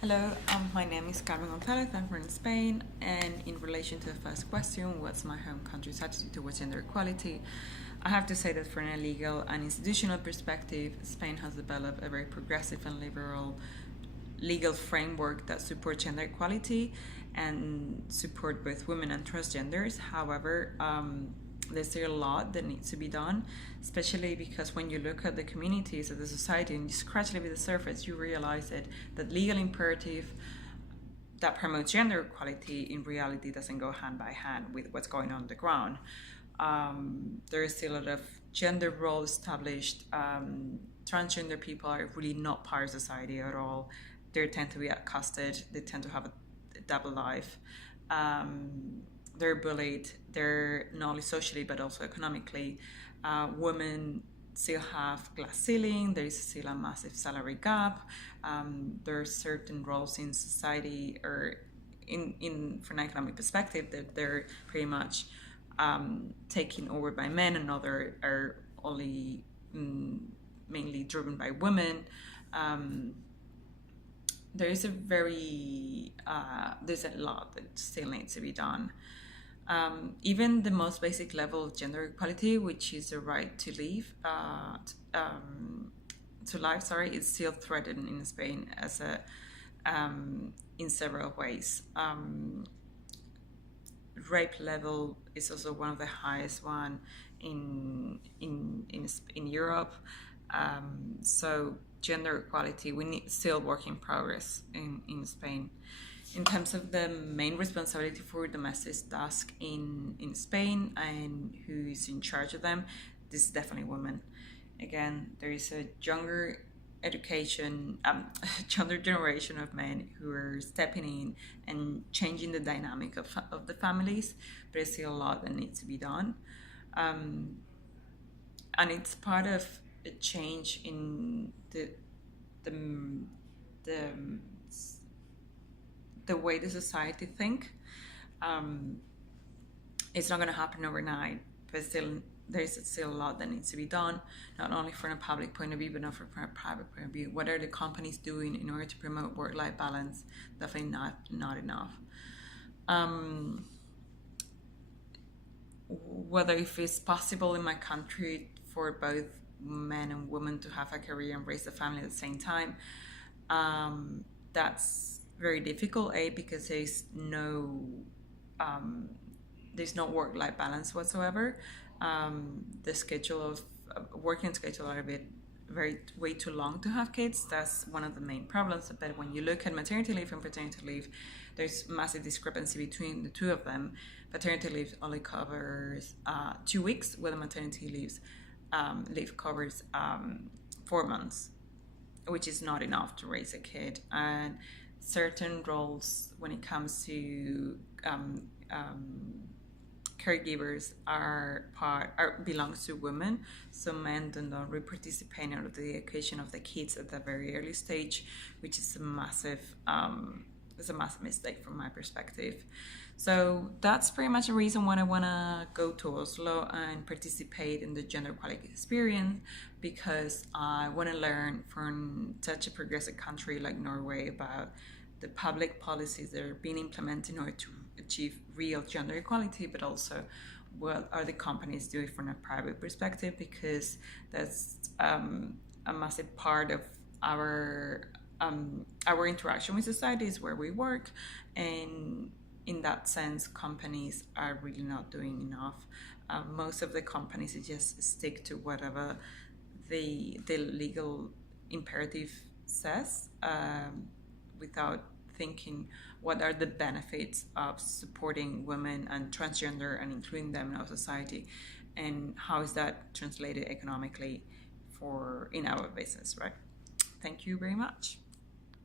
Hello, my name is Carmen Gonzalez. I'm from Spain, and in relation to the first question, what's my home country's attitude towards gender equality? I have to say that from a legal and institutional perspective, Spain has developed a very progressive and liberal legal framework that supports gender equality and support both women and transgenders. However, there's still a lot that needs to be done, especially because when you look at the communities of the society and you scratch a little bit the surface, you realize that legal imperative that promotes gender equality in reality doesn't go hand by hand with what's going on the ground. There is still a lot of gender roles established. Transgender people are really not part of society at all. They tend to be accosted. They tend to have a double life. They're bullied. They're not only socially but also economically. Women still have glass ceiling. There is still a massive salary gap. There are certain roles in society or from an economic perspective that they're pretty much taken over by men, and other are only mainly driven by women. There's a lot that still needs to be done. Even the most basic level of gender equality, which is the right to life, is still threatened in Spain as in several ways. Rape level is also one of the highest one in Europe. So gender equality, we need still work in progress in Spain. In terms of the main responsibility for domestic tasks in Spain and who is in charge of them, this is definitely women. Again, there is a younger generation of men who are stepping in and changing the dynamic of the families, but there's still a lot that needs to be done. And it's part of a change in the way the society think. It's not going to happen overnight, but there's still a lot that needs to be done, not only from a public point of view, but not from a private point of view. What are the companies doing in order to promote work-life balance? Definitely not enough. Whether if it's possible in my country for both men and women to have a career and raise a family at the same time, that's very difficult. Because there's no work-life balance whatsoever. The schedule of working schedule are a bit way too long to have kids. That's one of the main problems. But when you look at maternity leave and paternity leave, there's massive discrepancy between the two of them. Paternity leave only covers 2 weeks, while the maternity leave covers 4 months, which is not enough to raise a kid. And certain roles when it comes to caregivers belongs to women, so men do not really participate in the education of the kids at a very early stage, which is a massive mistake from my perspective. So that's pretty much the reason why I want to go to Oslo and participate in the gender equality experience, because I want to learn from such a progressive country like Norway about the public policies that are being implemented in order to achieve real gender equality, but also what are the companies doing from a private perspective, because that's a massive part of our interaction with society is where we work. And in that sense, companies are really not doing enough. Most of the companies just stick to whatever the legal imperative says, without thinking what are the benefits of supporting women and transgender and including them in our society, and how is that translated economically in our business, right? Thank you very much.